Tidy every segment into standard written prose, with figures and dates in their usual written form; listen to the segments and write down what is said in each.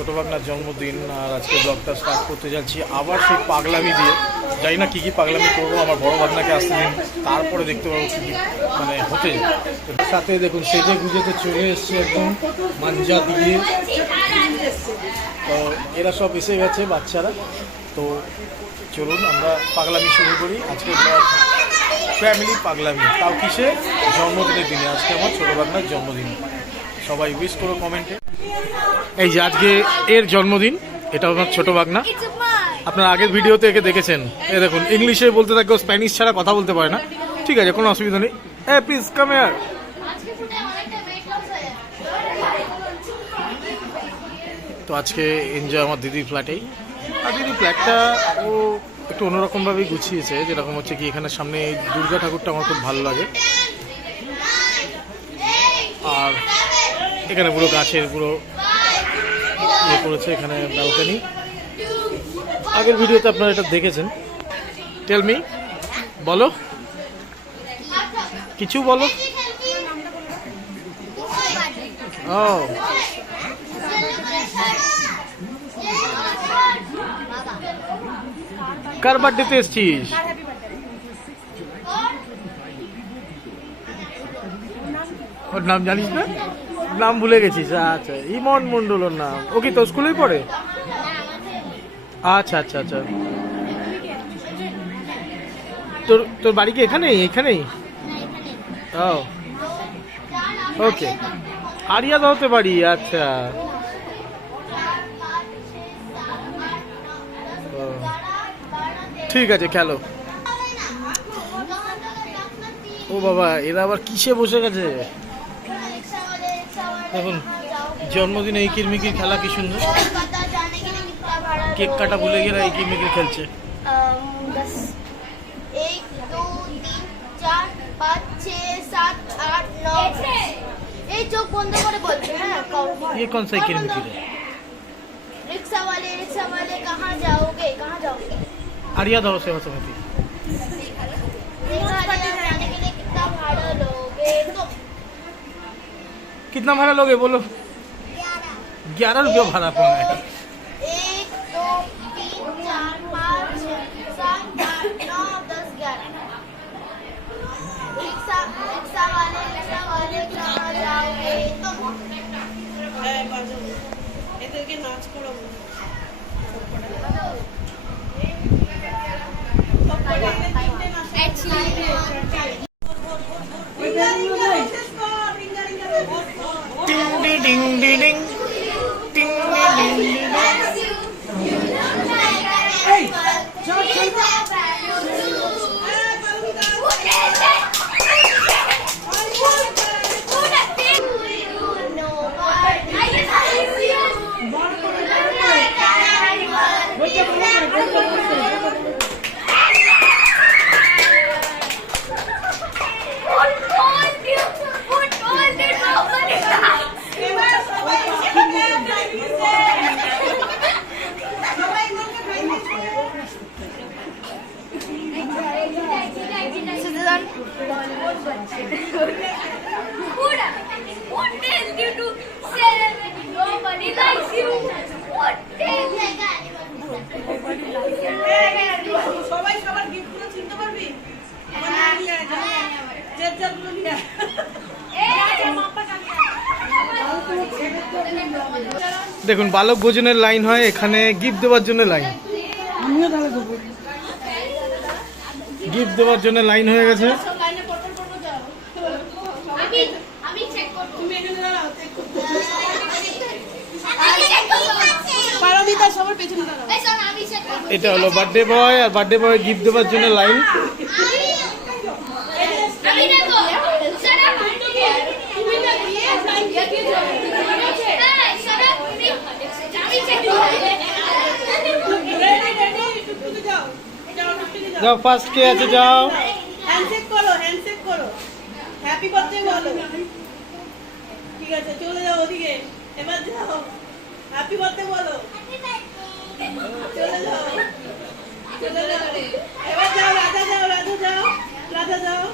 ছোটো ভাগনার জন্মদিন, আর আজকে ব্লগটা স্টার্ট করতে যাচ্ছি আবার সেই পাগলামি দিয়ে। জানি না কী কী পাগলামি করবো, আমার বড় ভাগনাকে আসতে দিন, তারপরে দেখতে পাবো কী কী মানে হতে। সাথে দেখুন সেজে গুজেতে চলে এসছে একদম মাঞ্জা দিয়ে। তো এরা সব এসে গেছে বাচ্চারা। তো চলুন আমরা পাগলামি শুরু করি। আজকে ব্লগ ফ্যামিলি পাগলামি, তাও কিসে? জন্মদিনের দিনে। আজকে আমার ছোটো ভাগনার জন্মদিন, সবাই উইশ করো কমেন্টে। এই যে আজকে এর জন্মদিন, এটা আমার ছোটো ভাগনা। আপনার আগের ভিডিওতে একে দেখেছেন। এ দেখুন ইংলিশে বলতে থাকে, স্প্যানিশ ছাড়া কথা বলতে পারে না। ঠিক আছে, কোনো অসুবিধা নেই। এ প্লিজ কাম হিয়ার। তো আজকে এনজয় আমার দিদির ফ্ল্যাটেই। আর দিদির ফ্ল্যাটটা ও একটু অন্যরকমভাবেই গুছিয়েছে, যেরকম হচ্ছে কি এখানে সামনে এই দুর্গা ঠাকুরটা আমার খুব ভালো লাগে। আর এখানে পুরো গাছের পুরো ইয়ে করেছে, এখানে ব্যালকনি। আগের ভিডিওতে আপনারা এটা দেখেছেন। টেল মি, বলো কিছু বলো। ও কার বার্থডেতে এসছিস? ওর নাম জানিস না? নাম ভুলে গেছিস? আচ্ছা, ইমন মন্ডল ওর নাম। ও কি তোর স্কুলেই পড়ে? আচ্ছা আচ্ছা আচ্ছা। তোর তোর বাড়ি কি এখানেই? এখানেই? ও ওকে, আরিয়াদা হতে পারি। আচ্ছা, ঠিক আছে, খেলো। ও বাবা, এরা আবার কিসে বসে গেছে দেখুন। জন্মদিনে এই কিরমিকির খেলা কি সুন্দর। কেক কাটা ভুলে গেলে এই কিরমিকির খেলছে। 1 2 3 4 5 6 7 8 9। এই চোখ বন্ধ করে বলছে। হ্যাঁ, ये कौन सा किरमिकिर है? रिक्शा वाले कहाँ जाओगे? कहाँ जाओगे? आर्या दाव सेवा समिति। जाने के लिए कितना भाड़ा लोगे? तो कितना भाड़ा लोगे बोलो? 11 रुपये भाड़ा पड़ा है। 1 2 3 4 5 6 7 8 9 10 11। रिक्शा वाले कहाँ जाओगे? तो এদেরকে নাচ করাবো। দেখুন বালক ভোজনের লাইন হয়, এখানে গিফট দেওয়ার জন্য লাইন। গিফট দেওয়ার জন্য লাইন হয়ে গেছে। এটা হলো বার্থডে বয়, আর বার্থডে বয় গিফট দেওয়ার জন্য লাইন। যাও, ফার্স্ট কে আছে? যাও, হ্যান্ডশেক করো, হ্যান্ডশেক করো, হ্যাপি বার্থডে বলো। ঠিক আছে, চলে যাও ওদিকে। এবার যাও, হ্যাপি বার্থডে বলো। চলে যাও, চলে যাও। এবার যাও, রাধা যাও, রাধা যাও, রাধা যাও।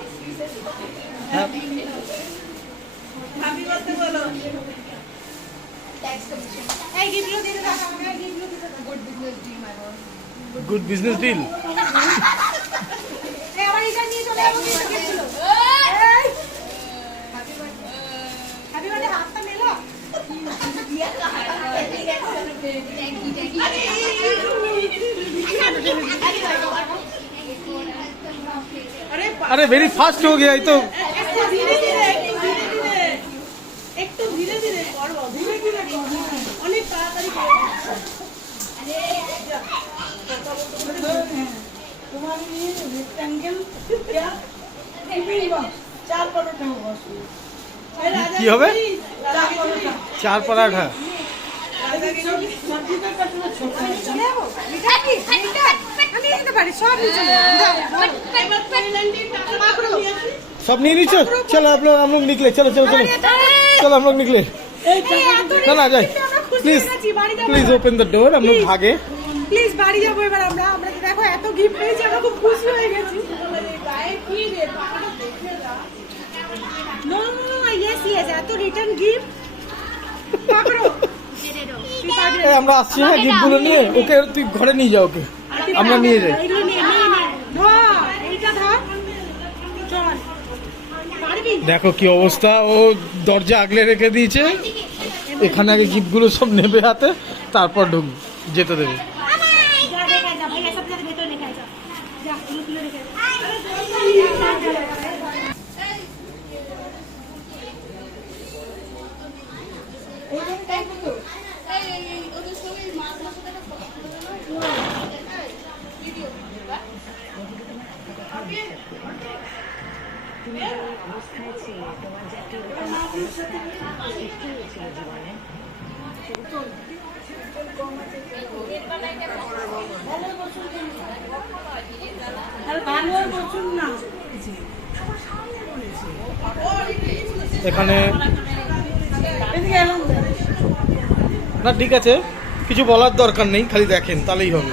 হ্যাপি বার্থডে বলো। এই গিফটগুলো দিতে দাও আমাকে, গিফটগুলো দিতে দাও। Good business deal. এই আবার এটা নিয়ে চলে যাবো গিফটগুলো। এই হ্যাপি বার্থডে হাতটা মেলো। अरे अरे वेरी फास्ट हो गया ये तो। একটু ধীরে ধীরে করো, ধীরে ধীরে করো, অনেক তাড়াতাড়ি করো। তোমার নিয়ে রেক্ট্যাঙ্গেল क्या चार परोठा होगा उसमें। কি হবে? चार परोठा। 4 पराठा। सब्जी का कटना छोटा है। चले आओ मिठा की मिठा আমি নিতে পারি সব নিচে দাও। এবার পেলেন্ডি টাকা করে নিয়েছি। सब नहीं नीचे। चलो आप लोग, हम लोग निकले। चलो चलो चलो चलो हम लोग निकले। ना ना जाए please please open the door. हम लोग भागे। প্লিজ বাড়ি যাবো এবার আমরা। আমরা তো দেখো এত গিফট পেয়েছি, আমরা খুব খুশি হয়ে গেছি। গায়ে কি রে পাখাটা দেখে যা। No no no yes yes এত রিটার্ন গিফট পাকড়ো। এই আমরা আসছি হ্যাঁ গিফটগুলো নিয়ে। ওকে তুই ঘরে নিয়ে যাও ওকে, আমরা নিয়ে যাই। এইগুলো নিয়ে নিয়ে নে ধর এইটা ধর চল পারবি। দেখো কি অবস্থা, ও দরজা আগলে রেখে দিয়েছে। এখানে আগে গিফটগুলো সব নেবে হাতে, তারপর ঢুক যেতে দেবে। যা দেখা যা ভাই সব জায়গা ভেতরে রেখে যা। যা এগুলো তুলে রেখে এখানে না ঠিক আছে, কিছু বলার দরকার নেই, খালি দেখেন তাহলেই হবে।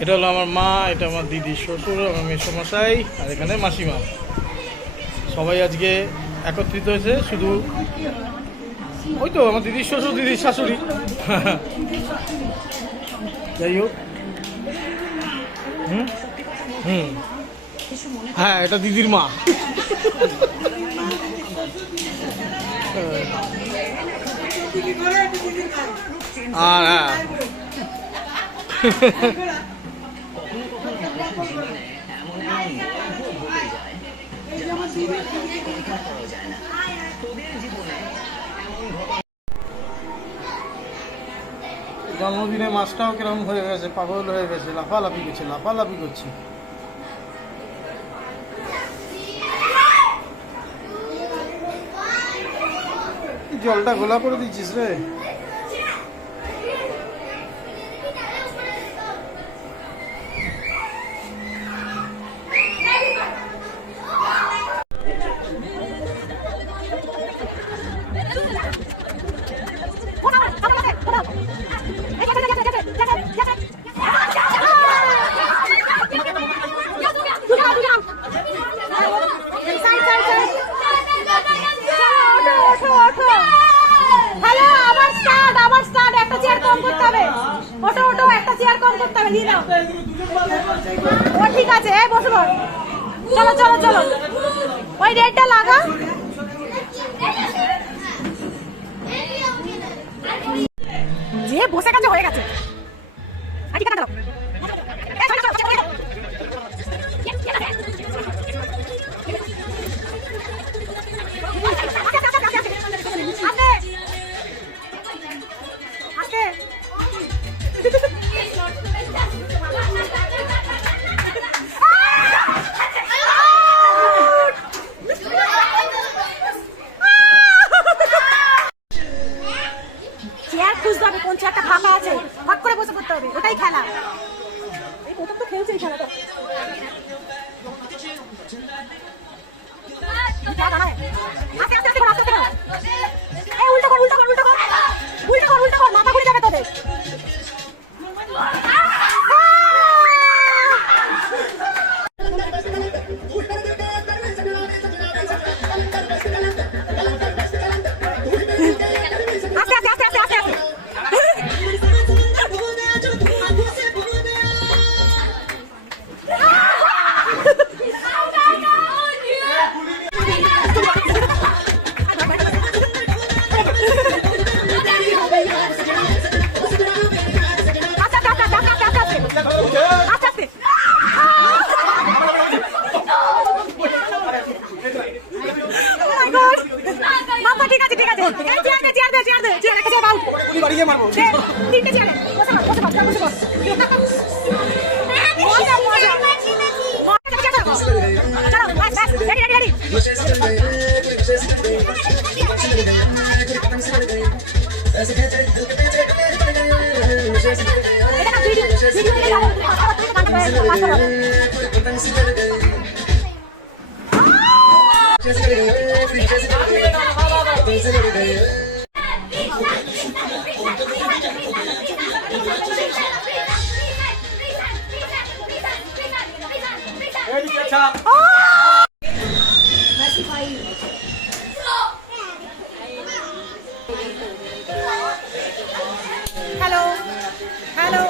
এটা হলো আমার মা, এটা আমার দিদি শ্বশুর, আমার মেসোমশাই, আর এখানে মাসিমা। সবাই আজকে একত্রিত হয়েছে। শুধু ওই তো আমার দিদির শ্বশুর, দিদির শাশুড়ি। যাই হোক, হুম হুম হ্যাঁ এটা দিদির মা। আর হ্যাঁ জন্মদিনে মাছটাও কিরকম হয়ে গেছে, পাগল হয়ে গেছে, লাফালাফি করছে, লাফালাফি করছে। জলটা গোলা করে দিচ্ছিস রে। হ্যালো আবার স্টার্ট একটা চেয়ার কম করতে হবে। ওটো একটা চেয়ার কম করতে হবে, নিয়ে নাও। ও ঠিক আছে বসে বল। চলো চলো চলো ওই রেডটা লাগা। যে বসে গেছে হয়ে গেছে। ঠিক আছে চেয়ার খুঁজতে হবে, কোন চেয়ারটা ফাঁকা আছে ভাগ করে বসে পড়তে হবে, ওটাই খেলা। Hello hello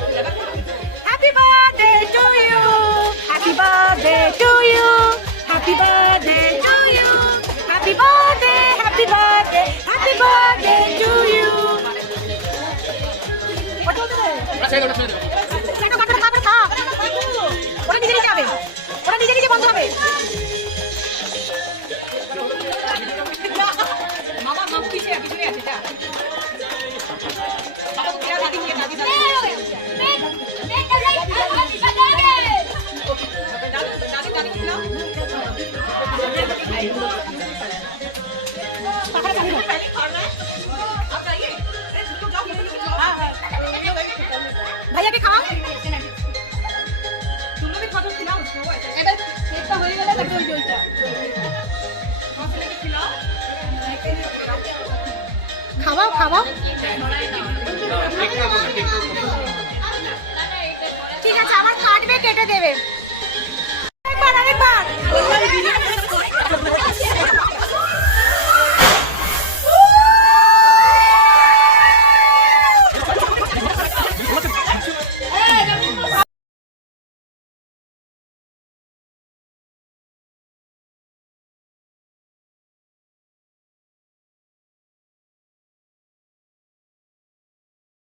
Happy birthday to you. Happy birthday to you. Happy birthday to you. Happy birthday, happy birthday, happy birthday to you. ওরা নিজে নিজে যাবে, ওরা নিজে নিজে বন্ধ হবে। মামা মাম পিছনে পিছনে আছে যা। বাবা তো দাদি নিয়ে দাদি দাদি। भैया के खाओ तुम लोग भी खा दो खिलाओ उसको एबे एकटा হয়ে গেলে তারপর ওই জলটা খাওয়াও খাওয়াও ঠিক আছে আমার কাটবে কেটে দেবে